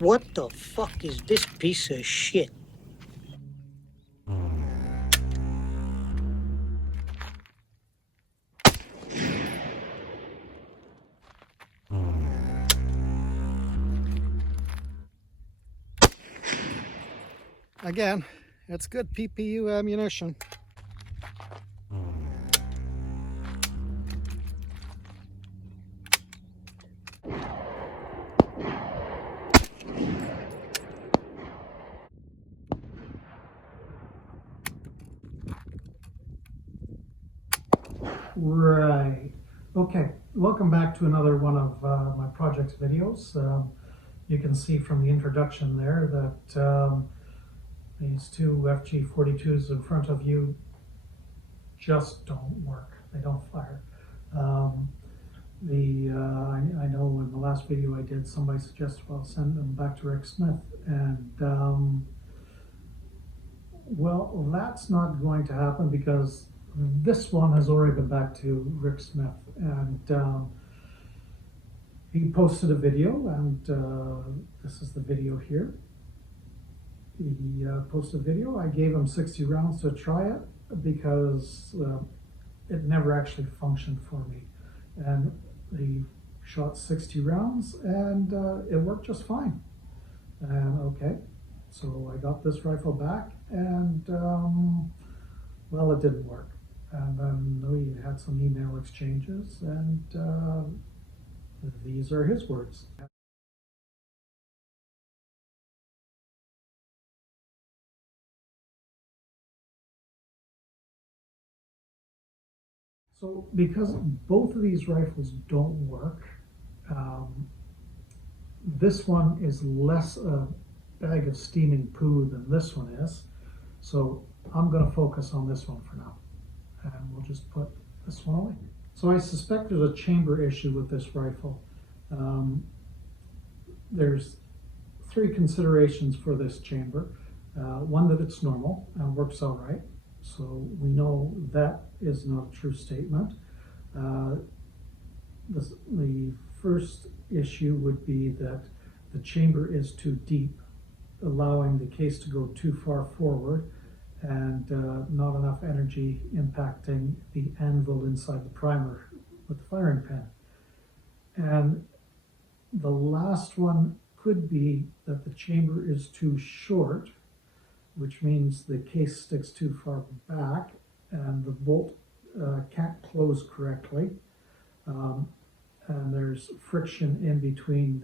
What the fuck is this piece of shit? Again, it's good PPU ammunition. Right. Okay, welcome back to another one of my projects videos. You can see from the introduction there that these two FG42s in front of you just don't work. They don't fire. I know in the last video I did, somebody suggested I'll send them back to Rick Smith, and well, that's not going to happen because this one has already been back to Rick Smith, and he posted a video, and this is the video here. He posted a video. I gave him 60 rounds to try it because it never actually functioned for me, and he shot 60 rounds and it worked just fine. And okay, so I got this rifle back, and well, it didn't work. And then we had some email exchanges, and these are his words. So because both of these rifles don't work, this one is less a bag of steaming poo than this one is. So I'm going to focus on this one for now, and we'll just put this one away. So I suspect there's a chamber issue with this rifle. There's three considerations for this chamber. One, that it's normal and works all right. So we know that is not a true statement. The first issue would be that the chamber is too deep, allowing the case to go too far forward, and not enough energy impacting the anvil inside the primer with the firing pin. And the last one could be that the chamber is too short, which means the case sticks too far back and the bolt can't close correctly, and there's friction in between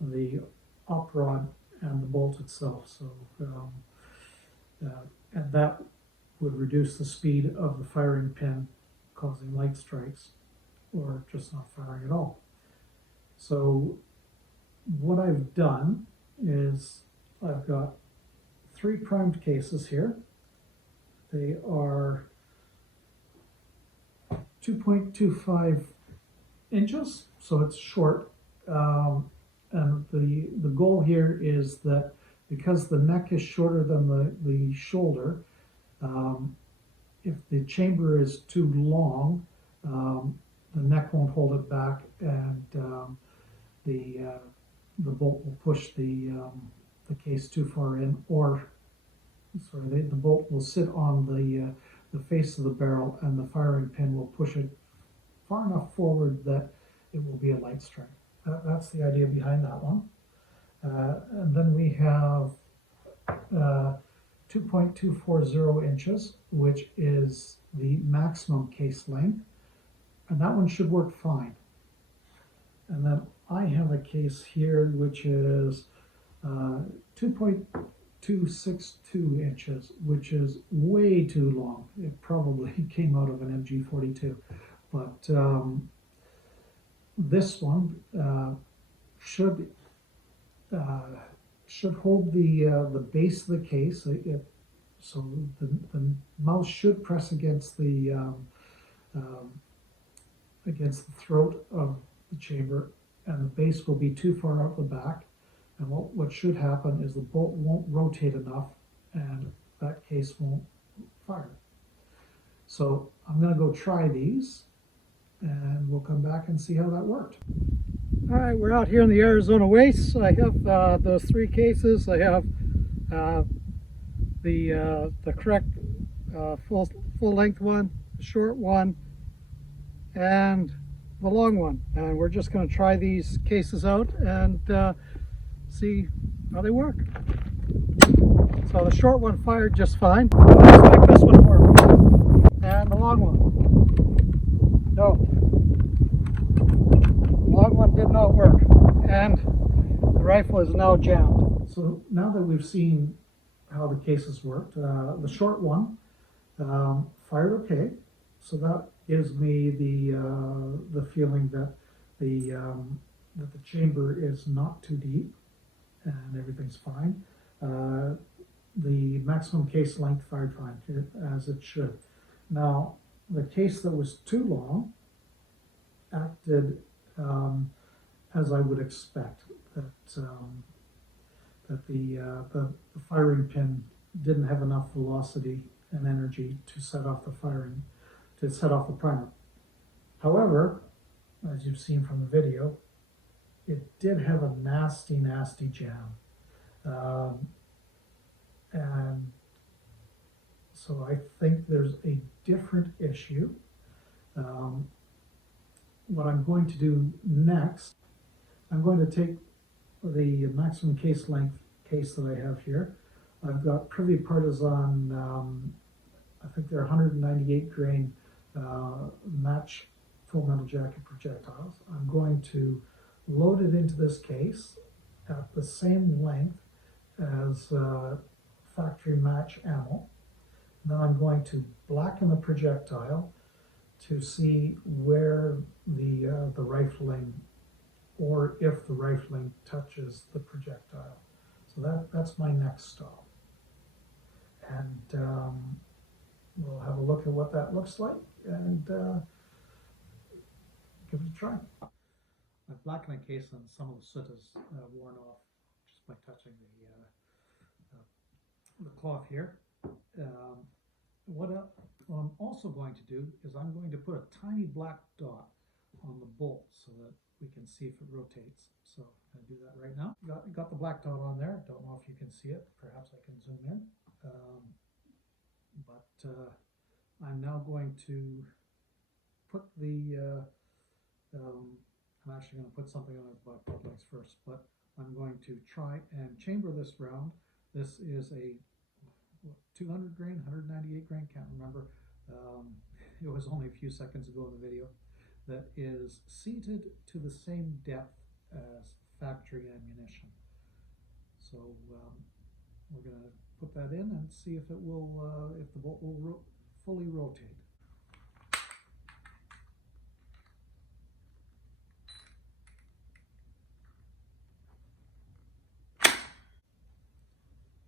the op rod and the bolt itself. So and that would reduce the speed of the firing pin, causing light strikes or just not firing at all. So what I've done is I've got 3 primed cases here. They are 2.25 inches, so it's short. And the goal here is that because the neck is shorter than the shoulder, if the chamber is too long, the neck won't hold it back, and the bolt will push the case too far in, or sorry, the bolt will sit on the face of the barrel, and the firing pin will push it far enough forward that it will be a light strike. That's the idea behind that one. And then we have 2.240 inches, which is the maximum case length, and that one should work fine. And then I have a case here which is 2.262 inches, which is way too long. It probably came out of an FG42, but this one should hold the base of the case. So the mouse should press against the throat of the chamber, and the base will be too far out the back. And what should happen is the bolt won't rotate enough, and that case won't fire. So I'm going to go try these, and we'll come back and see how that worked. All right, we're out here in the Arizona wastes. I have those three cases. I have the correct full length one, the short one, and the long one. And we're just going to try these cases out and see how they work. So the short one fired just fine. I expect this one to work. And the long one, no. The long one did not work. And the rifle is now jammed. So now that we've seen how the cases worked, the short one fired okay. So that gives me the feeling that the chamber is not too deep and everything's fine. The maximum case length fired fine, as it should. Now, the case that was too long acted as I would expect, that the firing pin didn't have enough velocity and energy to set off the primer. However, as you've seen from the video, it did have a nasty jam. And so I think there's a different issue. What I'm going to do next, I'm going to take the maximum case length case that I have here. I've got Privy Partisan, I think they're 198 grain match full metal jacket projectiles. I'm going to load it into this case at the same length as factory match ammo. Then I'm going to blacken the projectile to see where the rifling, or if the rifling touches the projectile. So that's my next stop. And we'll have a look at what that looks like and give it a try. I've blackened the case and some of the soot has worn off just by touching the cloth here. What I'm also going to do is I'm going to put a tiny black dot on the bolt so that we can see if it rotates. So I'm going to do that right now. Got the black dot on there. Don't know if you can see it. Perhaps I can zoom in. I'm now going to put I'm actually going to put something on the black bolt legs first, but I'm going to try and chamber this round. This is a 200 grain, 198 grain, can't remember. It was only a few seconds ago in the video. That is seated to the same depth as factory ammunition. So we're going to put that in and see if it will, if the bolt will fully rotate.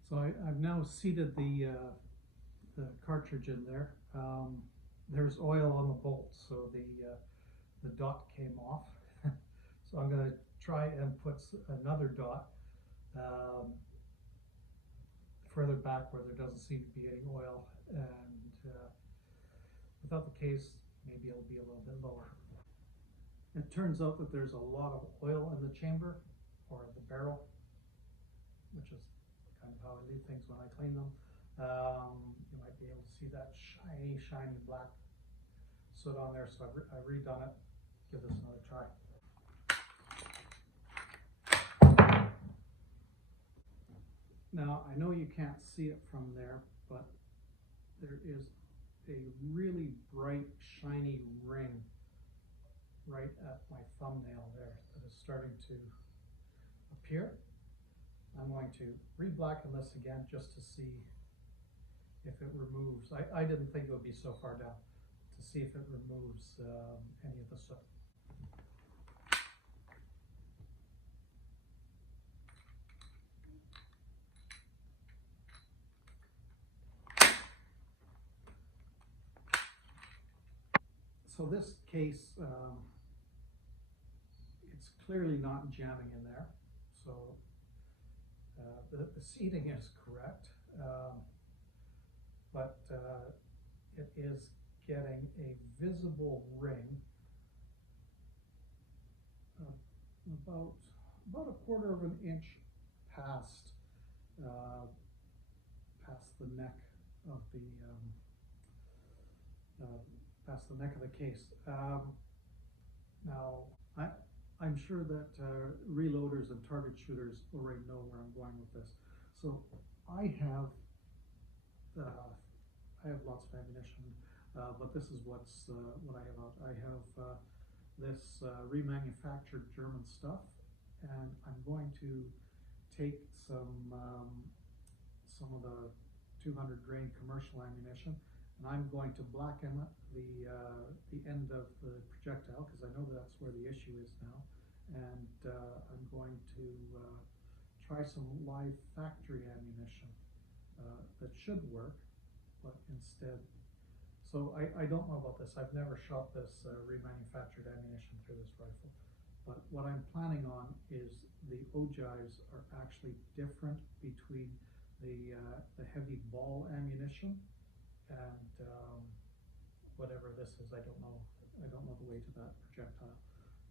So I've now seated the cartridge in there. There's oil on the bolt, so the dot came off. So I'm going to try and put another dot further back where there doesn't seem to be any oil, and without the case, maybe it'll be a little bit lower. It turns out that there's a lot of oil in the chamber, or the barrel, which is kind of how I leave things when I clean them. You might be able to see that shiny black soot on there, so I've redone it. Give this another try. Now, I know you can't see it from there, but there is a really bright, shiny ring right at my thumbnail there that is starting to appear. I'm going to re-blacken this again just to see if it removes. I didn't think it would be so far down, to see if it removes any of the soot. So this case, it's clearly not jamming in there. So the seating is correct, but it is getting a visible ring about a quarter of an inch past past the neck of the past the neck of the case. Now, I'm sure that reloaders and target shooters already know where I'm going with this. So I have lots of ammunition, but this is what I have out. I have this remanufactured German stuff, and I'm going to take some of the 200 grain commercial ammunition, and I'm going to blacken the end of the projectile, because I know that's where the issue is now, and I'm going to try some live factory ammunition that should work, but instead, so I don't know about this. I've never shot this remanufactured ammunition through this rifle, but what I'm planning on is the ogives are actually different between the heavy ball ammunition and whatever this is. I don't know the weight of that projectile,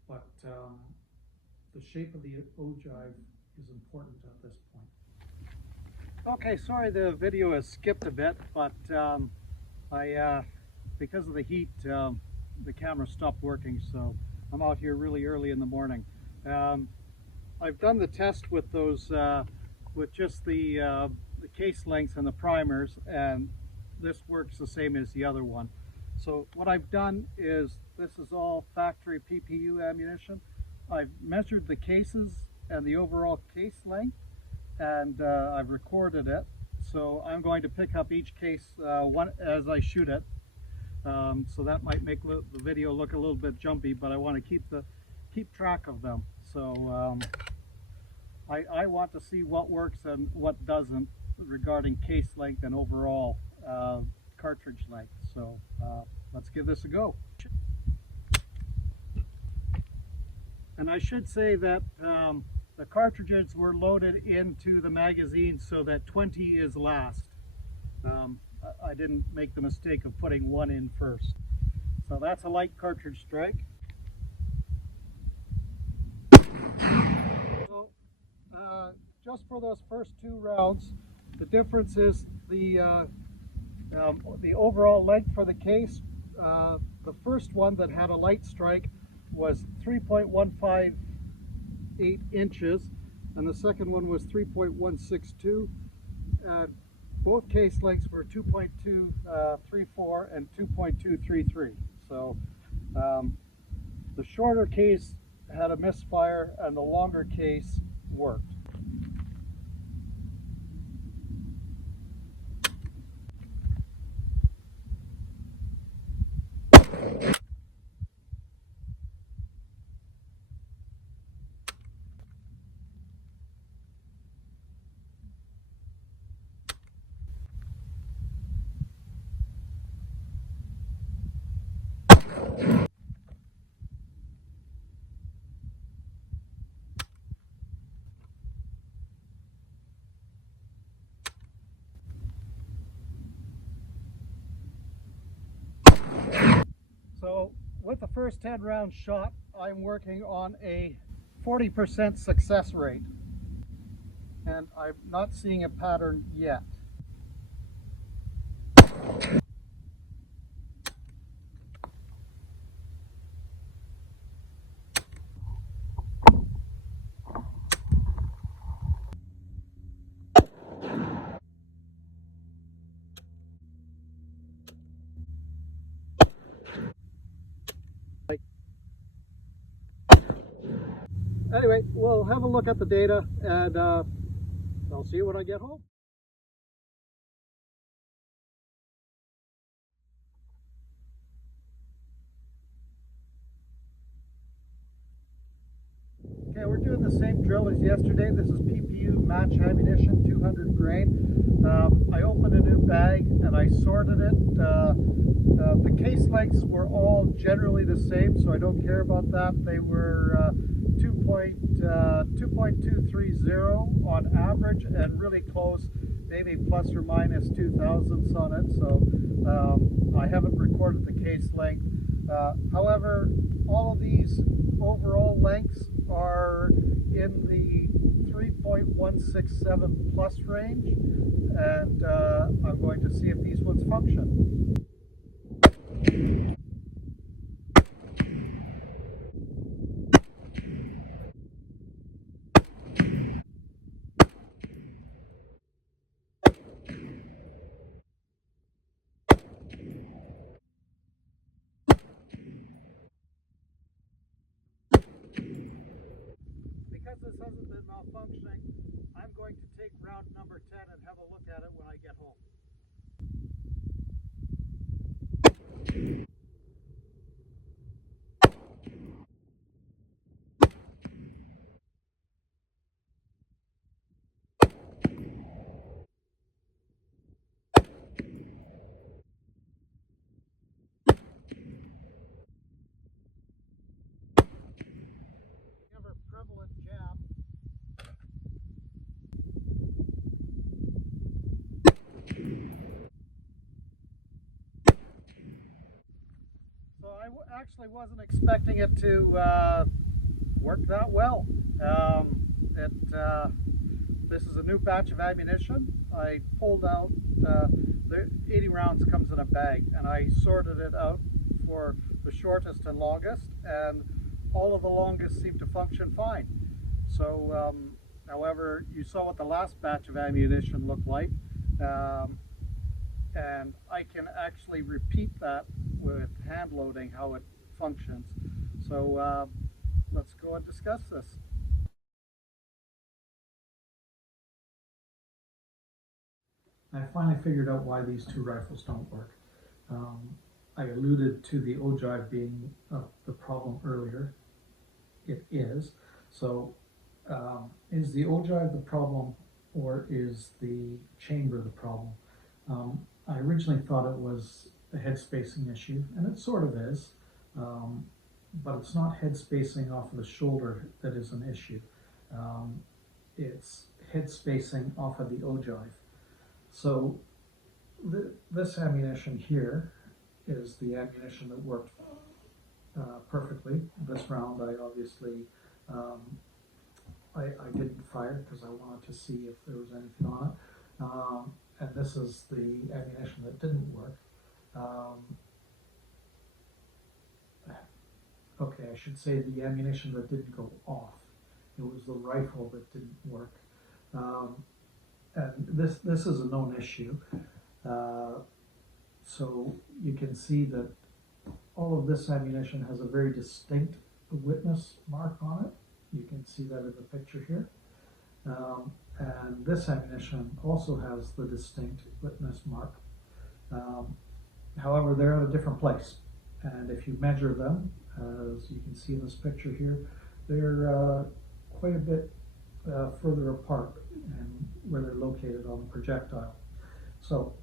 but the shape of the ogive is important at this point. Okay, sorry the video has skipped a bit, but because of the heat, the camera stopped working, so I'm out here really early in the morning. I've done the test with those, with just the case lengths and the primers, and this works the same as the other one. So what I've done is, this is all factory PPU ammunition. I've measured the cases and the overall case length, and I've recorded it. So I'm going to pick up each case one as I shoot it. So that might make the video look a little bit jumpy, but I want to keep track of them. So I want to see what works and what doesn't regarding case length and overall cartridge length. So let's give this a go. And I should say that the cartridges were loaded into the magazine so that 20 is last. I didn't make the mistake of putting one in first. So that's a light cartridge strike. So just for those first two rounds, the difference is the overall length for the case. The first one that had a light strike was 3.158 inches, and the second one was 3.162. Both case lengths were 2.234 and 2.233. So the shorter case had a misfire and the longer case worked. So with the first 10 rounds shot, I'm working on a 40% success rate, and I'm not seeing a pattern yet. Anyway, we'll have a look at the data, and I'll see you when I get home. Okay, we're doing the same drill as yesterday. This is PPU match ammunition, 200 grain. I opened a new bag and I sorted it. The case lengths were all generally the same, so I don't care about that. They were 2.230 on average, and really close, maybe plus or minus 0.002 on it. So I haven't recorded the case length. However, all of these overall lengths are in the 3.167 plus range, and I'm going to see if these ones function. Because this hasn't been malfunctioning, I'm going to take round number 10 and have a look at it when I get home. Never prevalent jam. So I actually wasn't expecting it to work that well. This is a new batch of ammunition. I pulled out, the 80 rounds comes in a bag, and I sorted it out for the shortest and longest, and all of the longest seem to function fine. So, however, you saw what the last batch of ammunition looked like, and I can actually repeat that with hand loading how it functions. So let's go and discuss this. I finally figured out why these two rifles don't work. I alluded to the ogive being the problem earlier. It is. So is the ogive the problem, or is the chamber the problem? I originally thought it was a head spacing issue, and it sort of is, but it's not head spacing off of the shoulder that is an issue. It's head spacing off of the ogive. So this ammunition here is the ammunition that worked perfectly. This round I obviously I didn't fire because I wanted to see if there was anything on it. And this is the ammunition that didn't work. Okay, I should say the ammunition that didn't go off. It was the rifle that didn't work. And this is a known issue. So you can see that all of this ammunition has a very distinct witness mark on it. You can see that in the picture here. And this ammunition also has the distinct witness mark. However, they're at a different place. And if you measure them, as you can see in this picture here, they're quite a bit further apart and where they're located on the projectile. So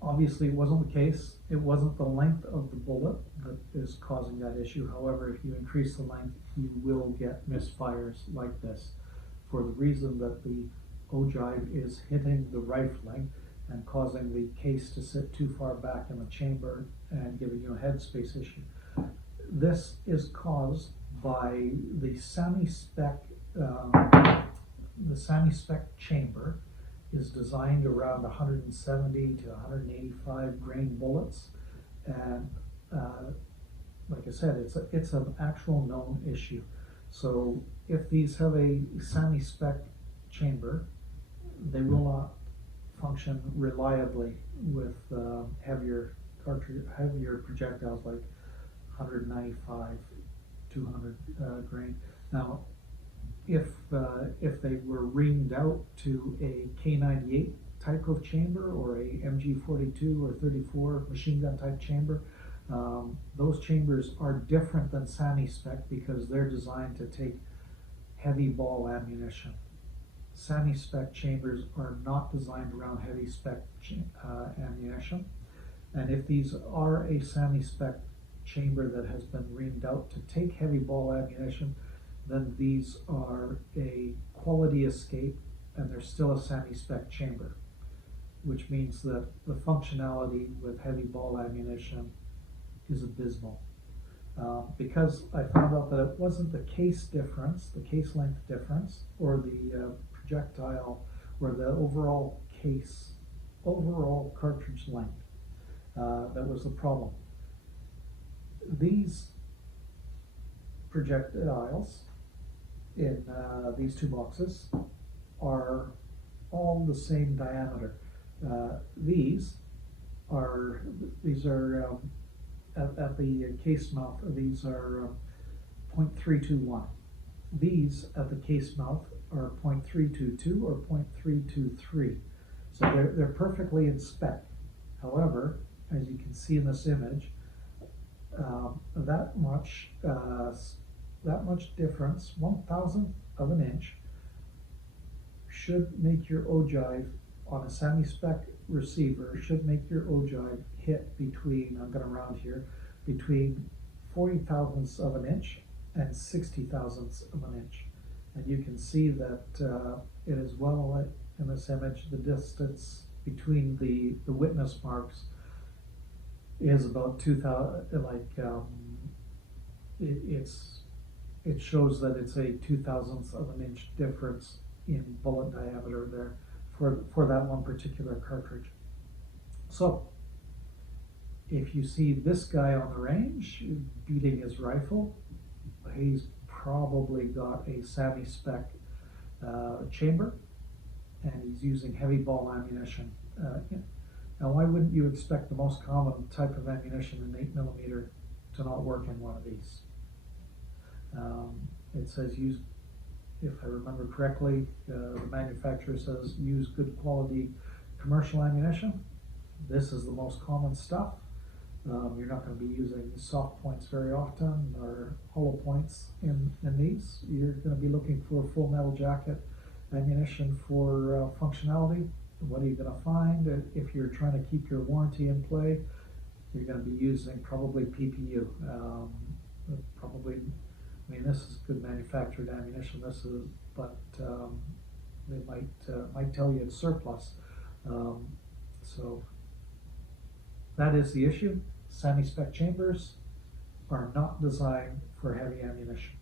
obviously it wasn't the case. It wasn't the length of the bullet that is causing that issue. However, if you increase the length, you will get misfires like this, for the reason that the ogive is hitting the rifling and causing the case to sit too far back in the chamber and giving you a headspace issue. This is caused by the SAMI-spec chamber is designed around 170 to 185 grain bullets, and like I said, it's an actual known issue. So if these have a SAMI-spec chamber, they will not function reliably with heavier projectiles like 195, 200 grain. Now, if they were reamed out to a K98 type of chamber or a FG42 or 34 machine gun type chamber, those chambers are different than SAMI-spec because they're designed to take heavy ball ammunition. SAMI-spec chambers are not designed around heavy spec ammunition, and if these are a SAMI-spec chamber that has been reamed out to take heavy ball ammunition, then these are a quality escape and they're still a SAMI-spec chamber, which means that the functionality with heavy ball ammunition is abysmal. Because I found out that it wasn't the case difference, the case length difference, or the projectile, or the overall cartridge length that was the problem. These projectiles in these two boxes are all the same diameter. These are at the case mouth, these are 0.321. These at the case mouth are 0.322 or 0.323. So they're perfectly in spec. However, as you can see in this image, that much difference, 1/1000th of an inch, should make your ogive on a semi-spec receiver, should make your ogive hit between, I'm going to round here, between 40/1000ths of an inch and 60/1000ths of an inch. And you can see that it is well in this image, the distance between the witness marks is about 2000, it shows that it's a 0.002 of an inch difference in bullet diameter there for that one particular cartridge. So if you see this guy on the range beating his rifle, he's probably got a semi-spec chamber, and he's using heavy ball ammunition. Now, why wouldn't you expect the most common type of ammunition, an 8mm, to not work in one of these? It says use, if I remember correctly, the manufacturer says use good quality commercial ammunition. This is the most common stuff. You're not going to be using soft points very often or hollow points in these. You're going to be looking for full metal jacket ammunition for functionality. What are you going to find? If you're trying to keep your warranty in play, you're going to be using probably PPU. I mean, this is good manufactured ammunition. But they might tell you it's surplus. So that is the issue. Semi-spec chambers are not designed for heavy ammunition.